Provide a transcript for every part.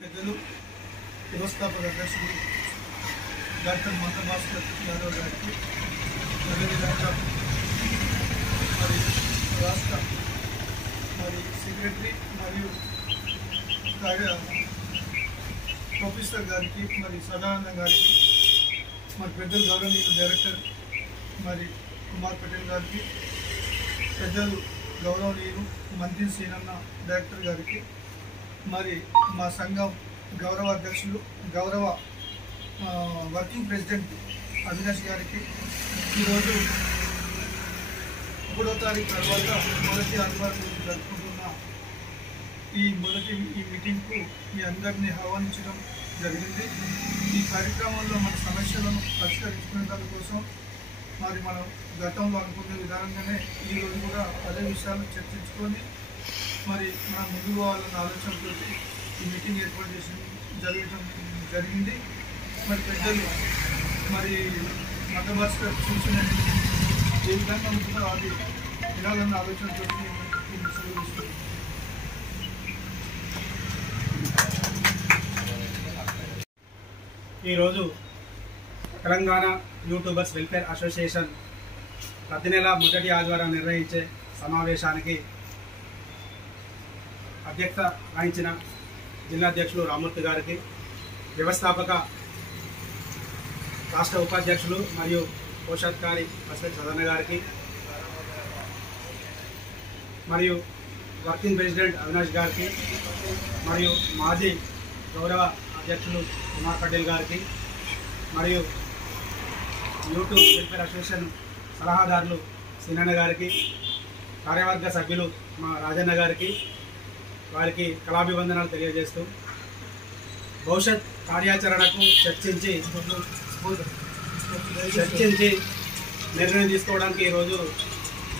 పెద్దలు వ్యవస్థాపక అధ్యక్షుడు డాక్టర్ మంద భాస్కర్ యాదవ్ గారికి అదేవిధంగా మరి రాష్ట్ర సెక్రటరీ మరియు ప్రొఫెసర్ గారికి మరి సదానందం గారికి మరి పెద్దలు గౌరవనీయులు డైరెక్టర్ మరి కుమార్ పటేల్ గారికి పెద్దలు గౌరవనీయులు మంత్రి సీనన్న డైరెక్టర్ గారికి మరి మా సంఘం గౌరవ అధ్యక్షులు గౌరవ వర్కింగ్ ప్రెసిడెంట్ అవినాష్ గారికి ఈరోజు 3వ తారీఖు తర్వాత మొదటి ఆదివారం జరుపుకుంటున్న ఈ మీటింగ్కు మీ అందరినీ ఆహ్వానించడం జరిగింది. ఈ కార్యక్రమంలో మన సమస్యలను పరిష్కరించుకునే కోసం మరి మనం గతంలో అనుకునే విధానంగానే ఈరోజు కూడా అదే విషయాలు చర్చించుకొని మరి మనం ముందుకు పోవాలన్న ఆలోచనతో ఈ మీటింగ్ ఏర్పాటు జరగడం జరిగింది. మరి పెద్దలు మరి మంద భాస్కర్ సూచన ఏ విధంగా ఉంటుందో అది వినాలన్న ఆలోచనతో ఈరోజు తెలంగాణ యూట్యూబర్స్ వెల్ఫేర్ అసోసియేషన్ ప్రతి నెల మొదటి ఆదివారం నిర్వహించే సమావేశానికి అధ్యక్షత వహించిన జిల్లా అధ్యక్షులు రామూర్తి గారికి, వ్యవస్థాపక రాష్ట్ర ఉపాధ్యక్షులు మరియు కోశాధికారి అశ్వత్ సదన్న గారికి మరియు వర్కింగ్ ప్రెసిడెంట్ అవినాష్ గారికి మరియు మాజీ గౌరవ అధ్యక్షులు కుమార్ పటేల్ గారికి మరియు యూట్యూబ్ వెల్ఫేర్ అసోసియేషన్ సలహాదారులు సీనన్న గారికి, కార్యవర్గ సభ్యులు మా రాజన్న గారికి వారికి కళాభివందనాలు తెలియజేస్తూ భవిష్యత్ కార్యాచరణకు చర్చించి నిర్ణయం తీసుకోవడానికి ఈరోజు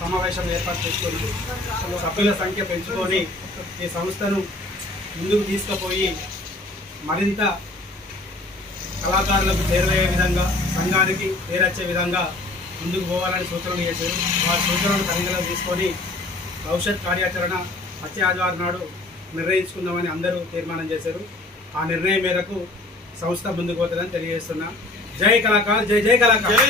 సమావేశం ఏర్పాటు చేసుకుని సభ్యుల సంఖ్య పెంచుకొని ఈ సంస్థను ముందుకు తీసుకుపోయి మరింత కళాకారులకు చేరువయ్యే విధంగా, సంఘానికి పేరొచ్చే విధంగా ముందుకు పోవాలని సూచనలు చేశారు. ఆ సూచనలను పరిగణలోకి తీసుకొని భవిష్యత్ కార్యాచరణ వచ్చే ఆదివారం నాడు నిర్ణయించుకుందామని అందరూ తీర్మానం చేశారు. ఆ నిర్ణయం మేరకు సంస్థ ముందుకు పోతుందని తెలియజేస్తున్నా. జై కళాకార్, జై జై కళాకార్.